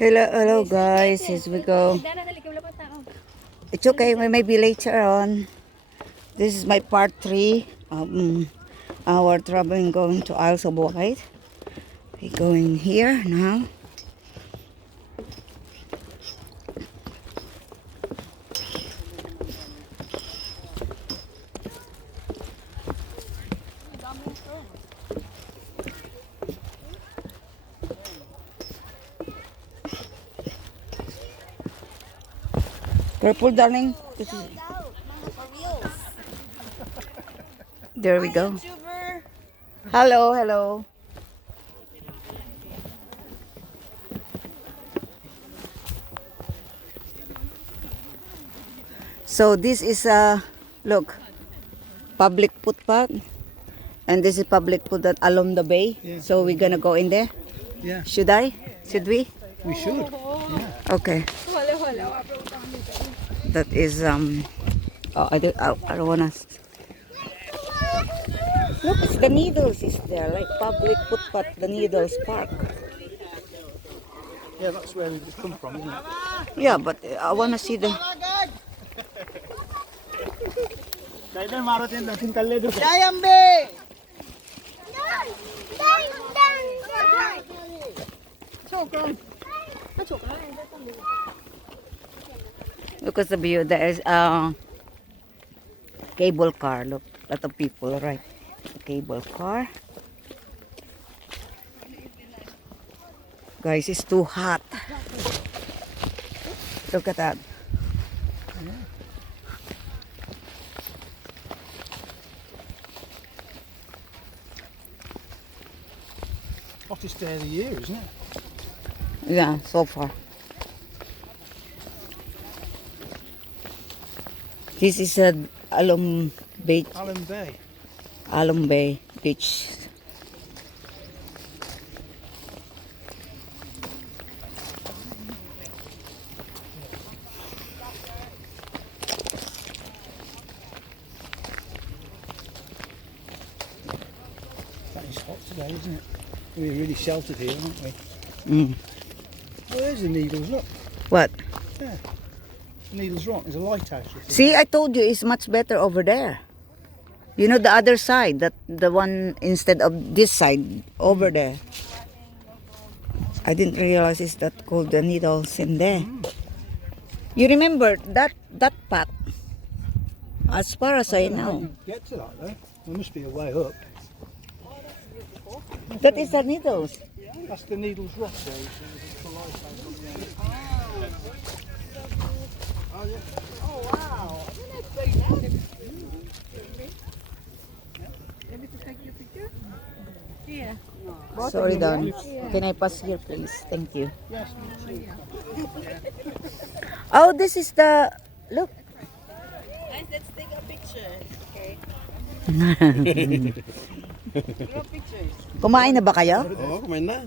Hello guys, here we go. It's okay, we may be later on. This is my part 3 our traveling going to Isles of Wight. We're going here now. Careful, darling. There we go. Hello. So this is look, public footpath, and this is public footpath along the bay. Yeah. So we're gonna go in there. Yeah, Should I? Should we? we should. Yeah. Okay. That is oh, I don't wanna. Look, it's the Needles is there, like public footpath, the Needles Park. Yeah, that's where we've come from, isn't it? Yeah, but I wanna see the. Look at the view. There is cable car. Look, a lot of people, right? The cable car. Guys, it's too hot. Look at that. Hottest day of the year, isn't it? Yeah, so far. This is a Alum Beach. Allen Bay. Alum Bay Beach. That is hot today, isn't it? We're really sheltered here, aren't we? Mm. Oh, there's the Needles, look. What? Yeah. Needles Rock, there's a lighthouse. See, I told you it's much better over there. You know the other side, that the one instead of this side over there. I didn't realize it's that called the Needles in there. You remember that path? As far as I know, You get to that though. There must be a way up. that is the Needles. That's the Needles Rock there. You see, there's a lighthouse up there. Oh yeah. Oh wow! Yeah. Sorry, Don. Can I pass here, please? Thank you. Yes, me too. Oh, this is the look. Guys, let's take a picture. Okay. Draw pictures. Kumain na ba kayo? Oh, kumain na.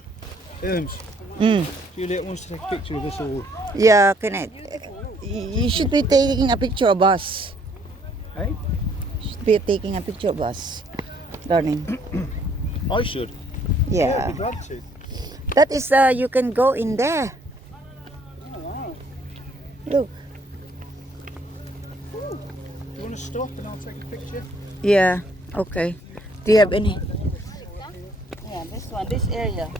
Erms, Mm. Juliet wants to take a picture of us all. Yeah, can I? You should be taking a picture of us. Hey? Should be taking a picture of us, darling. I should. Yeah. I'd be glad to. That is you can go in there. Oh wow. Look. Do you want to stop and I'll take a picture? Yeah. Okay. Do you have any? Yeah, this one, this area.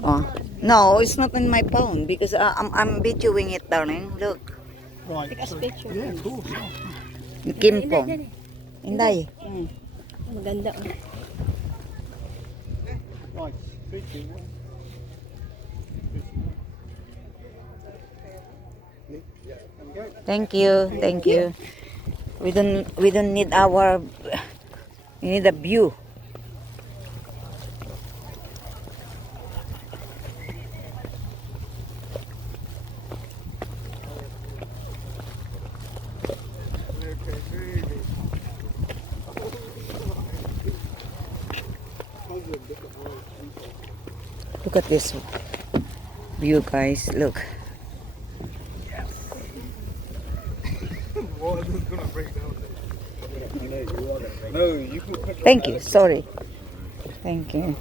Oh. No, it's not in my phone because I'm videoing it, darling. Look. Right. Take a so- picture. Yeah, of course. Yeah. Kim phone. Inday. Maganda. Right. 3, 2, 1. Thank you. We don't need our. We need a view. Look at this view, guys. Look. Thank you. Sorry. Thank you.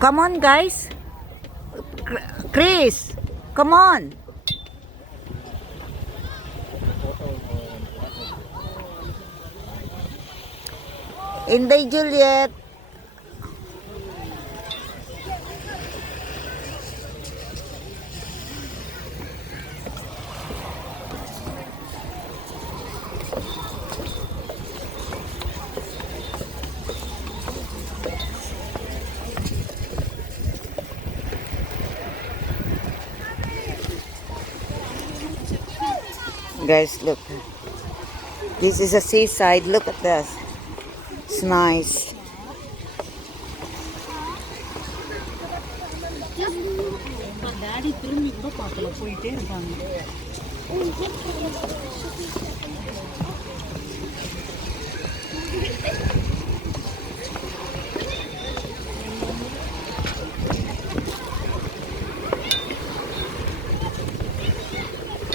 Come on, guys. Chris, come on. Inday Juliet. Guys, look. This is a seaside. Look at this. It's nice. Daddy తిరుమి కూడా పాతలో పోయితే இருக்காங்க.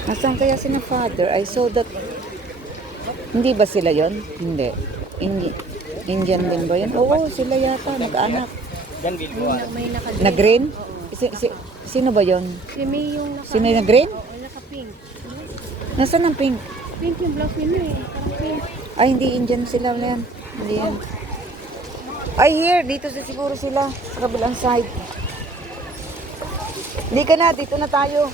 Nasaan kaya sina father? I saw that. Hindi ba sila yon? Hindi. Indian din ba yun? Oo, sila yata. Nag-anak. May naka Na green? Sino ba yon? Si May yung naka Sino yung green? naka-pink. Nasaan ang pink? Pink yung blouse niya eh. Parang pink. Ay, hindi Indian sila yan. Hindi yan. Ay, here. Dito siguro sila. Sa kabilang side. Hindi ka na. Dito na tayo.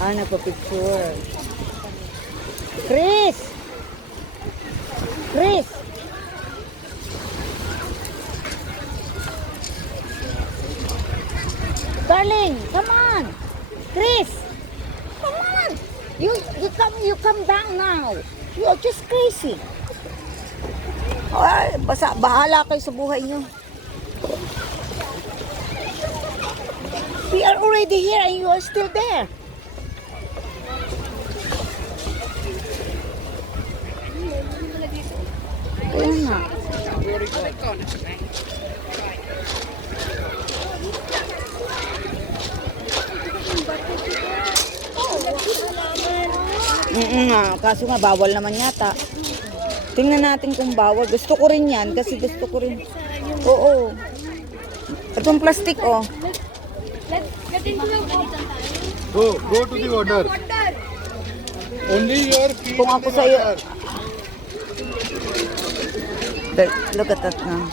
Ah, nagpa-picture. Chris! Chris! Darling, come on! Chris! Come on! You come down now. You're just crazy. Ay, bahala kayo sa buhay niyo. We are already here and you are still there. Ayun nga. Kaso nga bawal naman yata. Tingnan natin kung bawal. Gusto ko rin yan kasi gusto ko rin. Oo. Itong plastic oh. Go to the order. Only your feet. Kung ako in the sa'yo. water. Look at that now.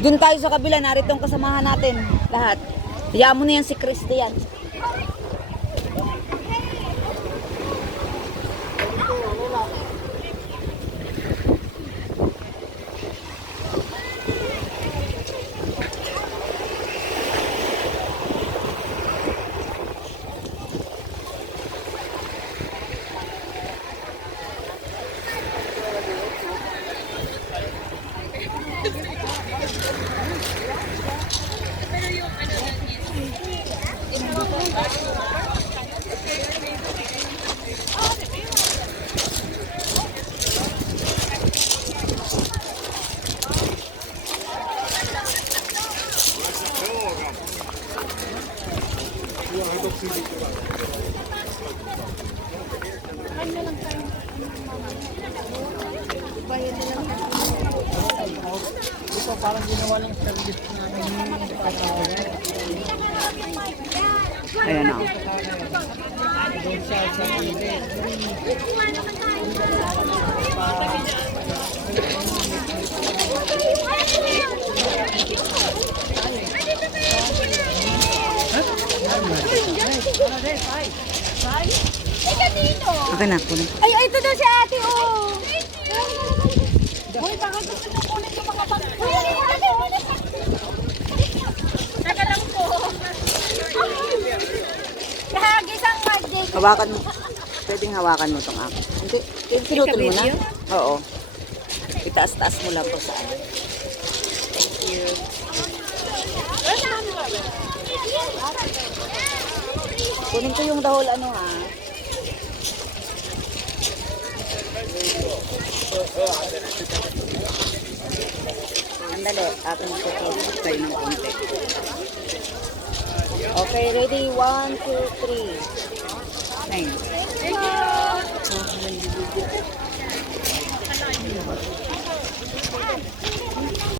Doon tayo sa kabila. Narito ang kasamahan natin. Lahat. Hayaan mo na yan si Christian. Ito parang ginawa lang service namin. Ayan o. Doon sa gilid. Akin na, kunin. Ay, ito daw si ate, oh. Hoy, baka gusto mo kunin yung mga bag ko. Teka lang po. Kahagis ang magic. Hawakan mo. Pwedeng hawakan mo itong ako. Hindi, pinutol mo na? Oo. Itaas-taas mo lang po sa akin. Thank you. Kunin ko yung dahol ano ha. Andali, ating tutok tayo ng konti. Okay, ready? 1, 2, 3. Nine.